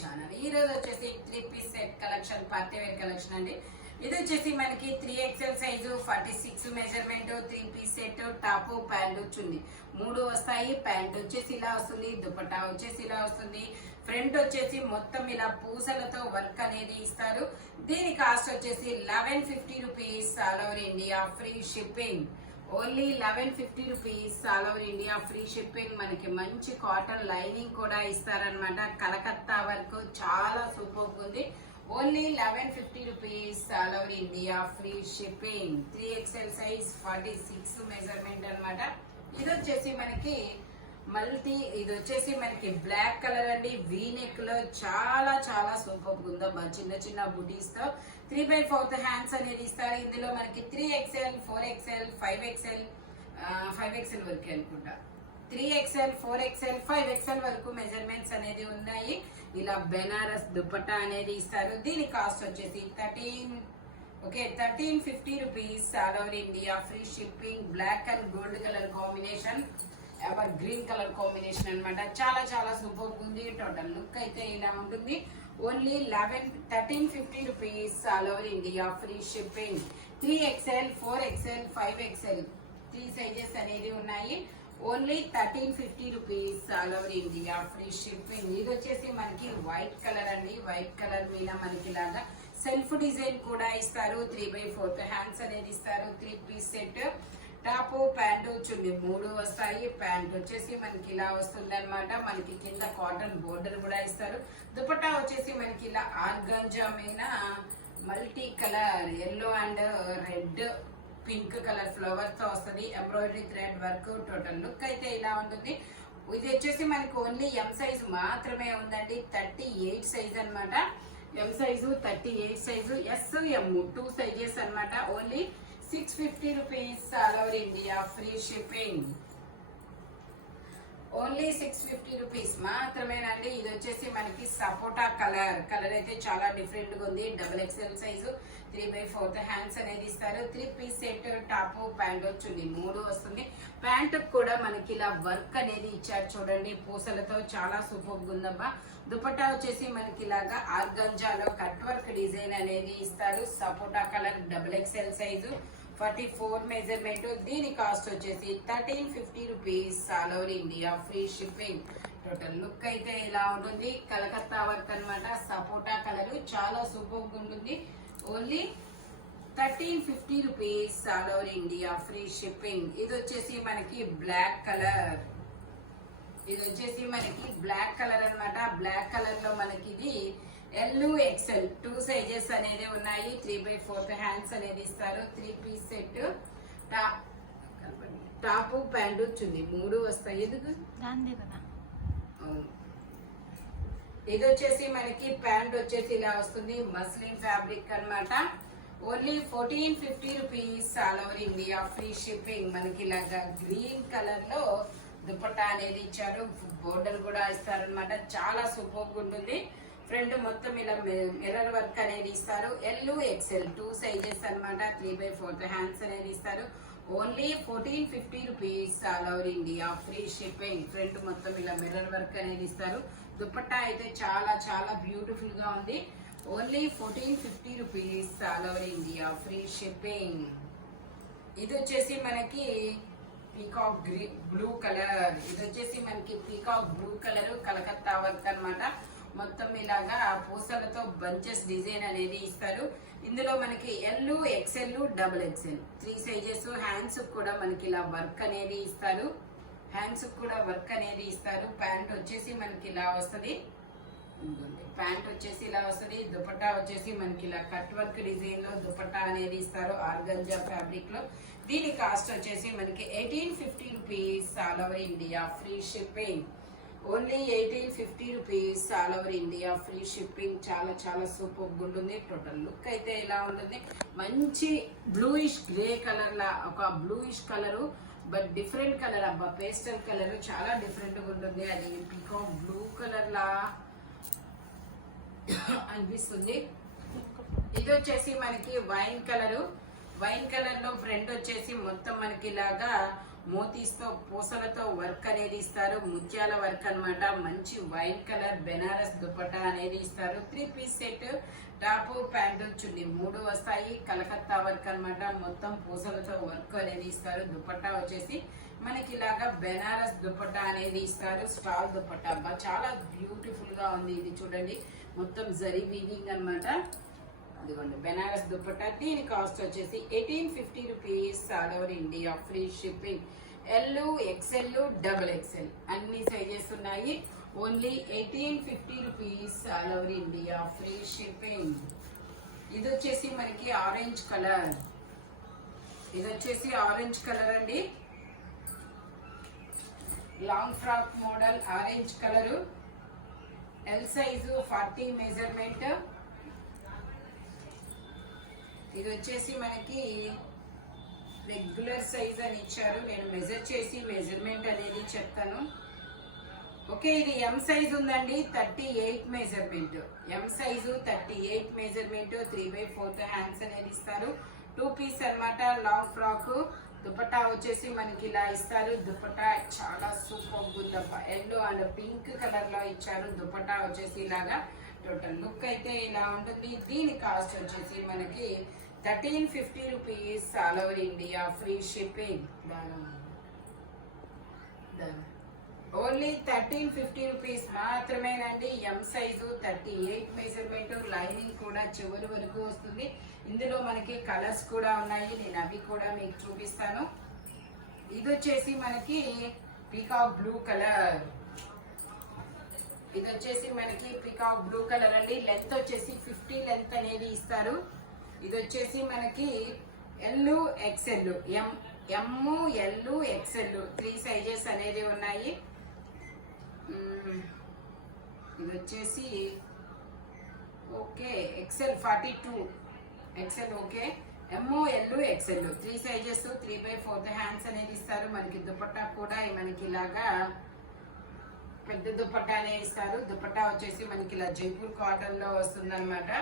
Channel. ఈ రోజు వచ్చేసి 3 piece set collection, party wear collection అండి. ఇది వచ్చేసి మనకి 3XL size, 46 measurement, 3 piece set, top pant chunni 3 వస్తాయి. ప్యాంట్ వచ్చేసి ఇలా వస్తుంది, దుపట్టా వచ్చేసి ఇలా వస్తుంది. ఫ్రంట్ వచ్చేసి మొత్తం ఇలా పూసలతో వర్క్ అనేది ఇస్తారు. దీని కాస్ట్ వచ్చేసి 1150 rupees, all over India free shipping. Only 1150 rupees, all over India free shipping. మనకి మంచి కాటన్ లైనింగ్ కూడా ఇస్తారనమాట. కలకత్తా వర్క్ చాలా సూపర్ ఉంది. Only 1150 rupees, all over India free shipping. 3XL size, 46 measurement అనమాట. ఇది వచ్చేసి మనకి ఇది వచ్చేసి మనకి బ్లాక్ కలర్ అండి. వీ నెక్ లో చాలా చాలా సూపర్ ఉందమ్మా. చిన్న చిన్న బుటీస్ తో 3/4 హ్యాండ్స్ అనేది ఇస్తారు. ఇందులో మనకి 3XL, 4XL, 5XL వరకు అనుకుంటా. 3XL, 4XL, 5XL వరకు మెజర్మెంట్స్ అనేది ఉన్నాయి. ఇలా బెనారస్ దుపట్టా అనేది ఇస్తారు. దీని కాస్ట్ వచ్చేసి 1350 rupees, all over India free shipping. Black and gold colour combination, evergreen colour combination అనమాట. చాలా చాలా సూపర్ ఉంది. టోటల్ లుక్ అయితే ఇలా ఉంటుంది. Only 1350 rupees, all over India free shipping. 3XL, 4XL, 5XL 3 sizes అనేది ఉన్నాయి. Only 1350 rupees, all over India free shipping. ఇది వచ్చేసి మనకి వైట్ కలర్ అండి. వైట్ కలర్ మీద మనకి ఇలాగా సెల్ఫ్ డిజైన్ కూడా ఇస్తారు. 3/4 హ్యాండ్స్ అనేది ఇస్తారు. 3 పీస్ సెట్, టాప్ ప్యాంటు చున్నీ 3 వస్తాయి. ప్యాంట్ వచ్చేసి మనకి ఇలా వస్తుంది అనమాట. మనకి కింద కాటన్ బోర్డర్ కూడా ఇస్తారు. దుపట్టా వచ్చేసి మనకి ఇలా ఆర్గంజా మీద multi colour yellow and red, pink colour flower తో వస్తుంది. Embroidery thread work. Total look అయితే ఇలా ఉంటుంది. ఇది వచ్చేసి మనకి ఓన్లీ ఎం సైజు మాత్రమే ఉందండి. 38 సైజ్ అనమాట. M size, 38 size, S, M 2 sizes అనమాట. Only 650 rupees, all over India free shipping. Only 650 rupees మాత్రమేనండి. ఇది వచ్చేసి మనకి సపోటా కలర్ అయితే చాలా డిఫరెంట్ గా ఉంది. XXL సైజు, 3/4 హ్యాండ్స్ అనేది ఇస్తారు. 3 పీస్ సెట్, టాప్ ప్యాంట్ వచ్చింది 3 వస్తుంది. ప్యాంట్ కూడా మనకి ఇలా వర్క్ అనేది ఇచ్చారు చూడండి, పూసలతో. చాలా సూపర్ ఉందబ్బా. దుపట్టా వచ్చేసి మనకి ఇలాగా ఆర్గంజాలో కట్ వర్క్ డిజైన్ అనేది ఇస్తారు. సపోటా కలర్, XXL సైజు, 44 మెజర్మెంట్. దీని కాస్ట్ వచ్చేసి 1350 rupees, all over India free shipping. Total look అయితే ఇలా ఉంటుంది. కలకత్తా వర్క్ అనమాట. సపోటా కలర్ చాలా సూపర్ ఉంటుంది. Only 1350 rupees, all over India free shipping. ఇది వచ్చేసి మనకి బ్లాక్ కలర్. అనమాట. బ్లాక్ కలర్ లో మనకి ఇది LXL 2 సైజెస్ అనేది ఉన్నాయి. 3/4 హ్యాండ్స్ అనేది ఇస్తారు. 3 పీస్ సెట్, టాప్ ప్యాంటు చున్నీ 3 వస్తాయి. ఎందుకు ఇది వచ్చేసి మనకి ప్యాంట్ వచ్చేసి ఇలా వస్తుంది. మస్లిన్ ఫ్యాబ్రిక్ అన్నమాట. Only 1450 rupees, all over India free shipping. మనకి ఇలాగా గ్రీన్ కలర్ లో దుపట్టా అనేది ఇచ్చారు. బోర్డర్ కూడా ఇస్తారనమాట. చాలా సూపర్ ఉంటుంది. ఫ్రంట్ మొత్తం ఇలా మిర్రర్ వర్క్ అనేది ఇస్తారు. LXL 2 సైజెస్ అనమాట. 3/4 హ్యాండ్స్ అనేది ఇస్తారు. Only 1450 rupees, all over India free shipping. Front మొత్తం ఇలా మిర్రర్ వర్క్ అనేది ఇస్తారు. దుపట్టా అయితే చాలా చాలా బ్యూటిఫుల్ గా ఉంది. Only 1450 rupees, all over India free shipping. ఇది వచ్చేసి మనకి పీకాక్ బ్లూ కలర్. ఇది వచ్చేసి మనకి peacock blue colour, Calcutta work అనమాట. మొత్తం ఇలాగా పూసలతో బంచెస్ డిజైన్ అనేది ఇస్తారు. ఇందులో మనకి LXL, XXL 3 సైజెస్. హ్యాండ్స్ కూడా మనకి ఇలా వర్క్ అనేది ఇస్తారు. ప్యాంట్ వచ్చేసి మనకి ఇలా వస్తుంది. దుపట్టా వచ్చేసి మనకి ఇలా కట్ వర్క్ డిజైన్ లో దుపట్టా అనేది ఇస్తారు. ఆర్గంజా ఫ్యాబ్రిక్ లో. దీని కాస్ట్ వచ్చేసి మనకి 1850 rupees, all over India free shipping. Only 1850 rupees, all over India free shipping. చాలా చాలా సూపర్ ఉంటుంది. టోటల్ లుక్ అయితే ఇలా ఉంటుంది. మంచి బ్లూయిష్ గ్రే కలర్ లా, ఒక bluish colour, but different colour అబ్బా. పేస్టల్ కలర్ చాలా డిఫరెంట్ గా ఉంటుంది. అది పీకాక్ బ్లూ కలర్ లా అనిపిస్తుంది. ఇది వచ్చేసి మనకి వైన్ కలర్ లో ఫ్రంట్ వచ్చేసి మొత్తం మనకి ఇలాగా మోతీస్తో పూసలతో వర్క్ అనేది ఇస్తారు, ముత్యాల వర్క్ అన్నమాట. మంచి వైట్ కలర్ బెనారస్ దుపట్టా అనేది ఇస్తారు. 3 పీస్ సెట్, టాప్ ప్యాంటు చున్నీ 3 వస్తాయి. కలకత్తా వర్క్ అన్నమాట. మొత్తం పూసలతో వర్క్ అనేది ఇస్తారు. దుపట్టా వచ్చేసి మనకి ఇలాగా బెనారస్ దుపట్టా అనేది ఇస్తారు. స్టాల్ దుపట్టా చాలా బ్యూటిఫుల్ గా ఉంది. ఇది చూడండి, మొత్తం జరీ వీవింగ్ అన్నమాట. అదిగోండి బెనారస్ దుపట్టా. దీని కాస్ట్ వచ్చేసి 1850 rupees. All over India free shipping. L, XL, XXL అన్ని సైజెస్ ఉన్నాయి. Only 1850 rupees. All over India free shipping. ఇది వచ్చేసి మనకి ఆరెంజ్ కలర్. ఇది వచ్చేసి ఆరెంజ్ కలర్ అండి. Long frock model orange colour. L size 40 measurement. ఇది వచ్చేసి మనకి రెగ్యులర్ సైజ్ అని ఇచ్చారు. నేను మెజర్ చేసి మెజర్మెంట్ అనేది చెప్తాను. ఓకే, ఇది ఎం సైజ్ ఉందండి. 38 మెజర్మెంట్. ఎం సైజు 38 మెజర్మెంట్. 3/4 హ్యాండ్స్ అనేది ఇస్తారు. 2 పీస్ అన్నమాట. Long frock. దుపట్టా వచ్చేసి మనకి ఇలా ఇస్తారు. దుపట్టా చాలా సూపర్ ఉందబ్బా. ఎల్లో అండ్ పింక్ కలర్ లో ఇచ్చారు. దుపట్టా వచ్చేసి ఇలాగా టోటల్ లుక్ అయితే ఇలా ఉంటుంది. దీని కాస్ట్ వచ్చేసి మనకి 1350 rupees. All over India free shipping. Only 1350 rupees మాత్రమేనండి. M size 38 measurement. లైనింగ్ కూడా చివరి వరకు వస్తుంది. ఇందులో మనకి కలర్స్ కూడా ఉన్నాయి. నేను అవి కూడా మీకు చూపిస్తాను. ఇది వచ్చేసి మనకి పీకాక్ బ్లూ కలర్. ఇది వచ్చేసి మనకి పీకాక్ బ్లూ కలర్ అండి. లెంత్ వచ్చేసి 50 లెంత్ అనేది ఇస్తారు. ఇది వచ్చేసి మనకి L, XL, M, L, XL 3 sizes అనేది ఉన్నాయి. ఇది వచ్చేసి okay XL 42. XL okay. M, L, XL 3 sizes. 3/4 hands అనేది ఇస్తారు. మనకి దుపట్టా కూడా మనకి ఇలాగా పెద్ద దుపట్టానే ఇస్తారు. దుపట్టా వచ్చేసి మనకి ఇలా జైపూర్ కాటన్ లో వస్తుంది అనమాట.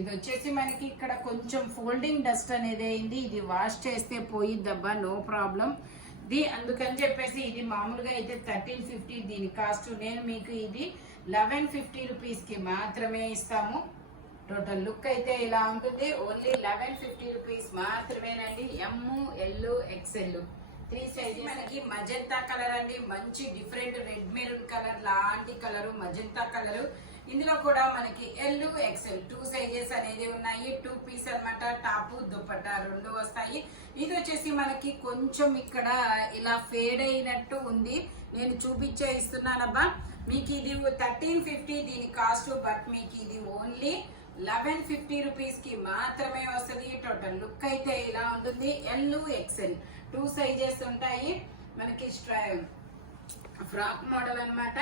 ఇది వచ్చేసి మనకి ఇక్కడ కొంచెం ఫోల్డింగ్ డస్ట్ అనేది అయింది. ఇది వాష్ చేస్తే పోయిద్దబ్బా, నో ప్రాబ్లం. అందుకని చెప్పేసి ఇది మామూలుగా అయితే 1350. దీని కాస్ట్ నేను మీకు ఇది 1150 రూపీస్ కి మాత్రమే ఇస్తాము. టోటల్ లుక్ అయితే ఇలా ఉంటుంది. ఓన్లీ 1150 రూపీస్ మాత్రమేనండి. M, L, XL 3 size. మనకి మజంతా కలర్ అండి. మంచి డిఫరెంట్ రెడ్ మెరూన్ కలర్ లాంటి కలరు, మజంతా కలరు. ఇందులో కూడా మనకి ఎల్, XL 2 సైజెస్ అనేది ఉన్నాయి. 2 పీస్ అన్నమాట. టాపు దుపట్టా 2 వస్తాయి. ఇది వచ్చేసి మనకి కొంచెం ఇక్కడ ఇలా ఫేడ్ అయినట్టు ఉంది. నేను చూపించే ఇస్తున్నానబ్బా. మీకు ఇది 1350 దీని కాస్ట్. బట్ మీకు ఇది ఓన్లీ 1150 రూపీస్ కి మాత్రమే వస్తుంది. టోటల్ లుక్ అయితే ఇలా ఉంటుంది. ఎల్, XL 2 సైజెస్ ఉంటాయి. మనకి ఫ్రాక్ మోడల్ అన్నమాట.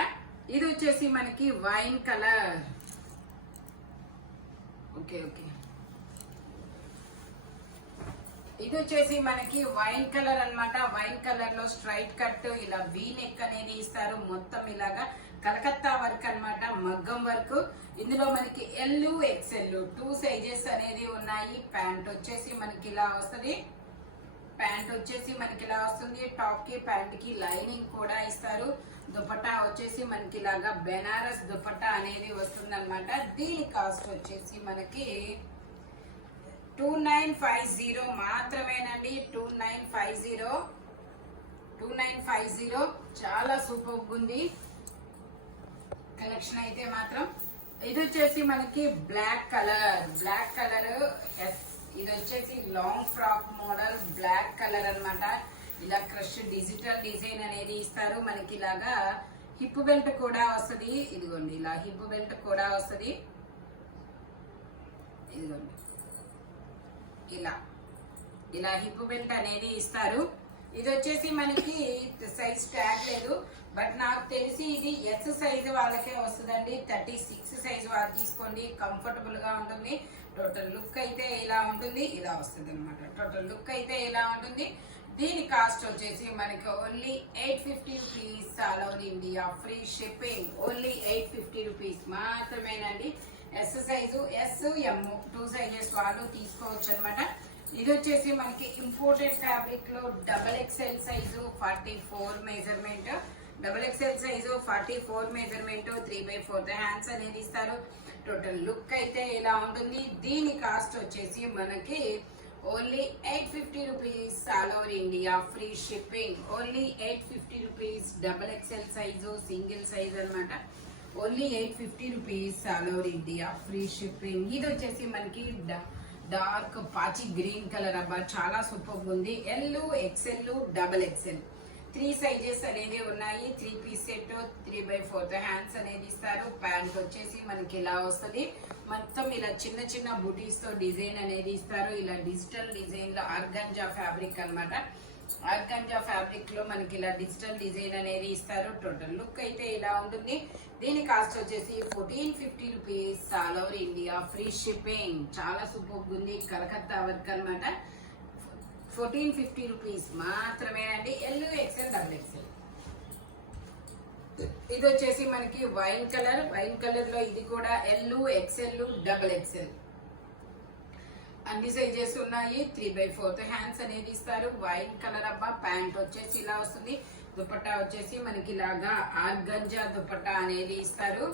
ఇది వచ్చేసి మనకి వైన్ కలర్. Okay okay. ఇది వచ్చేసి మనకి వైన్ కలర్ అన్నమాట. వైన్ కలర్ లో స్ట్రైట్ కట్ ఇలా వీ నెక్ అనేది ఇస్తారు. మొత్తం ఇలాగా కలకత్తా వర్క్ అన్నమాట. మగ్గం వర్క్. ఇందులో మనకి ఎల్, XL 2 సైజెస్ అనేది ఉన్నాయి. ప్యాంట్ వచ్చేసి మనకి ఇలా వస్తుంది. టాప్ కి ప్యాంట్ కి లైనింగ్ కూడా ఇస్తారు. దుపట్టా వచ్చేసి మనకి ఇలాగా బెనారస్ దుపట్టా అనేది వస్తుంది అనమాట. దీని కాస్ట్ వచ్చేసి మనకి 2950 మాత్రమేనండి. 2950 చాలా సూపర్ ఉంది కలెక్షన్ అయితే మాత్రం. ఇది వచ్చేసి మనకి బ్లాక్ కలర్. ఇది వచ్చేసి long frock model black colour అన్నమాట. ఇలా క్రష్ డిజిటల్ డిజైన్ అనేది ఇస్తారు. మనకి ఇలాగా హిప్ బెల్ట్ కూడా వస్తుంది. ఇదిగోండి ఇలా హిప్ బెల్ట్ కూడా వస్తుంది. ఇదిగోండి ఇలా హిప్ బెల్ట్ అనేది ఇస్తారు. ఇది వచ్చేసి మనకి సైజ్ ట్యాగ్ లేదు. బట్ నాకు తెలిసి ఇది ఎస్ సైజ్ వాళ్ళకే వస్తుందండి. 36 సైజ్ వాళ్ళు తీసుకోండి, కంఫర్టబుల్ గా ఉంటుంది. టోటల్ లుక్ అయితే ఇలా ఉంటుంది. ఇలా వస్తుంది అనమాట. టోటల్ లుక్ అయితే ఇలా ఉంటుంది. దీని కాస్ట్ వచ్చేసి మనకి only 850 rupees. All over India free shipping. Only 850 rupees మాత్రమేనండి. S size, S M 2 sizes వాళ్ళు తీసుకోవచ్చు అనమాట. ఇది వచ్చేసి మనకి ఇంపోర్టెడ్ ఫ్యాబ్రిక్ లో double XL size 44 measurement, double XL size 44 measurement, 3/4 hands అనేది ఇస్తారు. టోటల్ లుక్ అయితే ఇలా ఉంటుంది. దీని కాస్ట్ వచ్చేసి మనకి only 850 rupees, all over India free shipping. Only 850 rupees, double XL size, single size అనమాట. Only 850 rupees, all over India free shipping. ఇది వచ్చేసి మనకి డార్క్ పాచి గ్రీన్ కలర్ అబ్బా, చాలా సూపర్ ఉంది. L, XL, double XL 3 sizes అనేది ఉన్నాయి. 3 పీస్ సెట్, 3/4 హ్యాండ్స్ అనేది ఇస్తారు. ప్యాంట్ వచ్చేసి మనకి ఇలా వస్తుంది. మొత్తం ఇలా చిన్న చిన్న బుటీస్ తో డిజైన్ అనేది ఇస్తారు. ఇలా డిజిటల్ డిజైన్ లో ఆర్గంజా ఫ్యాబ్రిక్ అన్నమాట. ఆర్గంజా ఫ్యాబ్రిక్ లో మనకి ఇలా డిజిటల్ డిజైన్ అనేది ఇస్తారు. టోటల్ లుక్ అయితే ఇలా ఉంటుంది. దీని కాస్ట్ వచ్చేసి 1450 rupees, all over India free shipping. చాలా సూపర్ ఉంది, కలకత్తా వర్క్ అన్నమాట. 1450 రూపీస్ మాత్రమేనండి. L, XL, double XL. ఇది వచ్చేసి మనకి వైన్ కలర్, వైన్ కలర్ లో ఇది కూడా ఎల్, ఎక్స్ఎల్, డబుల్ ఎక్స్ఎల్ అన్ని సైజెస్ ఉన్నాయి. 3/4 హ్యాండ్స్ అనేది ఇస్తారు. వైన్ కలర్ అబ్బా. ప్యాంట్ వచ్చేసి ఇలా వస్తుంది. దుపట్టా వచ్చేసి మనకి ఇలాగా ఆర్గంజా దుపట్టా అనేది ఇస్తారు.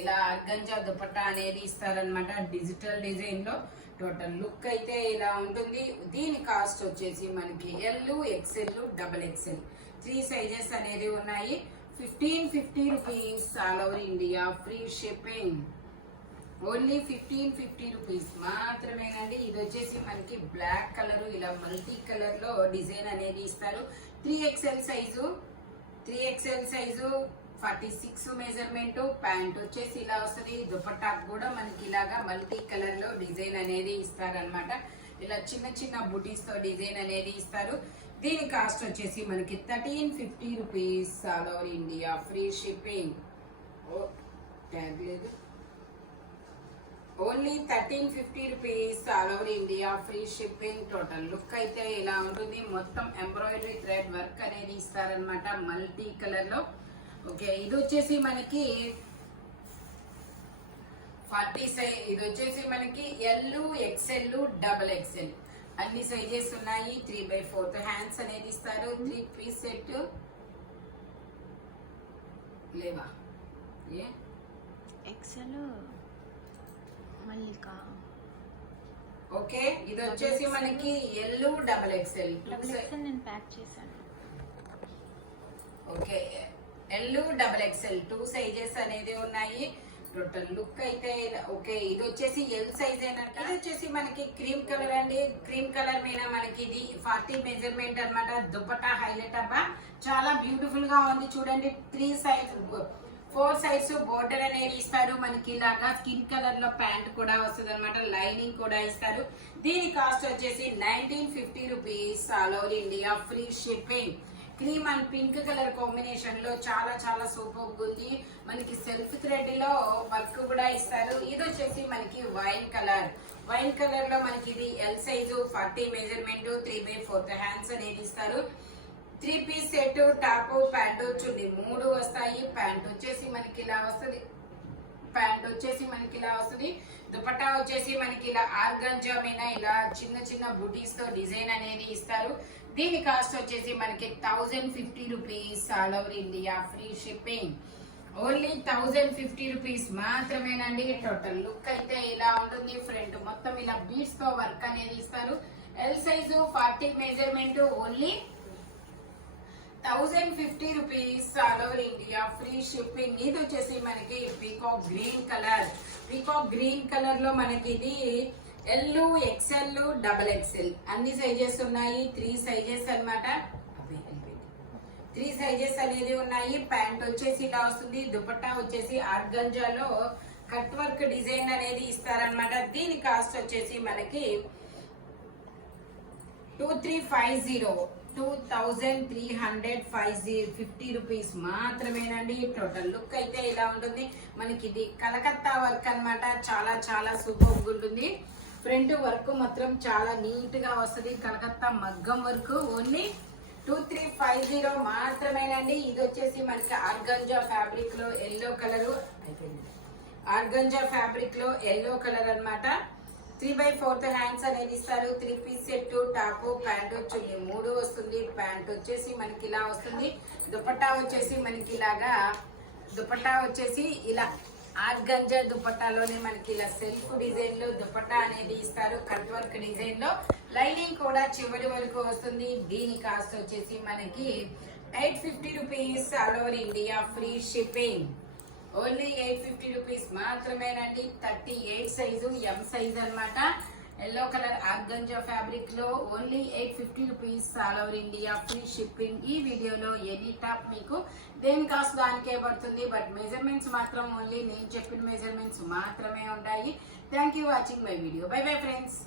ఇలా ఆర్గంజా దుపట్టా అనేది ఇస్తారనమాట డిజిటల్ డిజైన్ లో. టోటల్ లుక్ అయితే ఇలా ఉంటుంది. దీని కాస్ట్ వచ్చేసి మనకి L, XL, double XL 3 sizes అనేది ఉన్నాయి. 1550 rupees, all over India free shipping. Only 1550 rupees మాత్రమేనండి. ఇది వచ్చేసి మనకి బ్లాక్ కలర్, ఇలా మల్టీ కలర్ లో డిజైన్ అనేది ఇస్తారు. 3XL size, 3XL size 46 measurement. Pant వచ్చేసి ఇలా వస్తుంది. దుపట్టా కూడా మనకి ఇలాగా మల్టీ కలర్ లో డిజైన్ అనేది ఇస్తారనమాట. ఇలా చిన్న చిన్న బుటీస్ తో డిజైన్ అనేది ఇస్తారు. దీని కాస్ట్ వచ్చేసి మనకి 1350 rupees, all over India free shipping. Tag లేదు. Only 1350 rupees, all over India free shipping. Total look అయితే ఇలా ఉంటుంది. మొత్తం ఎంబ్రాయిడరీ థ్రెడ్ వర్క్ అనేది ఇస్తారనమాట మల్టీ కలర్ లో. ఓకే, ఇది వచ్చేసి మనకి 40 సైజ్. ఇది వచ్చేసి మనకి ఎల్, ఎక్స్ఎల్, డబల్ ఎక్స్ఎల్ అన్ని సైజెస్ ఉన్నాయి. 3/4 హ్యాండ్స్ అనేది ఇస్తారు. 3 పీస్ సెట్ లేవా? ఏ ఎక్స్ఎల్ మల్లికా. ఓకే, ఇది వచ్చేసి మనకి ఎల్, డబల్ ఎక్స్ఎల్. నేను ప్యాక్ చేశాను. Okay, L, double XL 2 sizes అనేది ఉన్నాయి. టోటల్ లుక్ అయితే ఓకే. ఇది వచ్చేసి ఎల్ సైజ్ అయినట్టు. ఇది వచ్చేసి మనకి క్రీమ్ కలర్ అండి. క్రీమ్ కలర్ మీద మనకి ఇది 40 మెజర్మెంట్ అన్నమాట. దుపట్టా హైలైట్ అబ్బా, చాలా బ్యూటిఫుల్ గా ఉంది చూడండి. 4 సైడ్స్ బోర్డర్ అనేది ఇస్తారు. మనకి ఇలాగా స్కిన్ కలర్ లో ప్యాంట్ కూడా వస్తుంది అనమాట. లైనింగ్ కూడా ఇస్తారు. దీని కాస్ట్ వచ్చేసి 1950 rupees, all over India free shipping. Cream and pink colour combination లో చాలా చాలా సూపర్ ఉంది. మనకి సెల్ఫ్ థ్రెడ్ లో వర్క్ కూడా ఇస్తారు. ఇది వచ్చేసి మనకి వైన్ కలర్. వైన్ కలర్ లో మనకి ఇది ఎల్ సైజు 40 మెజర్మెంట్, 3/4 హ్యాండ్స్ అనేది ఇస్తారు. 3 piece set, top, pant, chunni 3 వస్తాయి. ప్యాంట్ వచ్చేసి మనకి ఇలా వస్తుంది. ప్యాంట్ వచ్చేసి మనకి ఇలా వస్తుంది. దుపట్టా వచ్చేసి మనకి ఇలా ఆర్గంజా మీద ఇలా చిన్న చిన్న బుటీస్ తో డిజైన్ అనేది ఇస్తారు. దీని కాస్ట్ వచ్చేసి మనకి 1050 rupees, all over India free shipping. Only 1050 rupees మాత్రమేనండి. టోటల్ లుక్ అయితే ఇలా ఉంటుంది. ఫ్రంట్ మొత్తం ఇలా బీడ్స్ తో వర్క్ అనేది ఇస్తారు. L size 40 measurement. Only 1050 rupees, all over India free shipping. ఇది వచ్చేసి మనకి peacock green colour. Peacock green colour లో మనకి ఇది ఎల్, ఎక్స్ఎల్, డబల్ ఎక్స్ఎల్ అన్ని సైజెస్ ఉన్నాయి. 3 సైజెస్ అనమాట. 3 సైజెస్ అనేది ఉన్నాయి. ప్యాంట్ వచ్చేసి ఇలా వస్తుంది. దుపట్టా వచ్చేసి ఆర్గంజాలో కట్ వర్క్ డిజైన్ అనేది ఇస్తారనమాట. దీని కాస్ట్ వచ్చేసి మనకి 2350 రూపీస్ మాత్రమేనండి. టోటల్ లుక్ అయితే ఇలా ఉంటుంది. మనకి ఇది కలకత్తా వర్క్ అన్నమాట. చాలా చాలా సూపర్ ఉంటుంది. ఫ్రంట్ వర్క్ మాత్రం చాలా నీట్ గా వస్తుంది. కలకత్తా మగ్గం వర్క్. ఓన్లీ 2350 మాత్రమేనండి. ఇది వచ్చేసి మనకి ఆర్గంజా ఫ్యాబ్రిక్ లో ఎల్లో కలర్ అయిపోయింది. ఆర్గంజా ఫ్యాబ్రిక్ లో ఎల్లో కలర్ అన్నమాట. 3/4 హ్యాండ్స్ అనేది ఇస్తారు. 3 piece set, top, pant, chunni 3 వస్తుంది. ప్యాంట్ వచ్చేసి మనకి ఇలా వస్తుంది. దుపట్టా వచ్చేసి మనకి ఇలాగా దుపట్టా వచ్చేసి ఇలా ఆర్గంజా దుపట్టాలోనే మనకి ఇలా సెల్ఫ్ డిజైన్ లో దుపట్టా అనేది ఇస్తారు. కట్ వర్క్ డిజైన్ లో లైనింగ్ కూడా చివరి వరకు వస్తుంది. దీని కాస్ట్ వచ్చేసి మనకి 850 rupees. All over India free shipping. Only 850 rupees మాత్రమేనండి. 38 సైజు, ఎం సైజ్ అన్నమాట. ఎల్లో కలర్ ఆర్గంజా ఫ్యాబ్రిక్ లో only 850 rupees. All over India free shipping. ఈ వీడియోలో ఎనీ టాప్ మీకు దేని కాస్ట్ దానికే పడుతుంది. బట్ మెజర్మెంట్స్ మాత్రం ఓన్లీ నేను చెప్పిన మెజర్మెంట్స్ మాత్రమే ఉంటాయి. Thank you watching my video. By bye friends.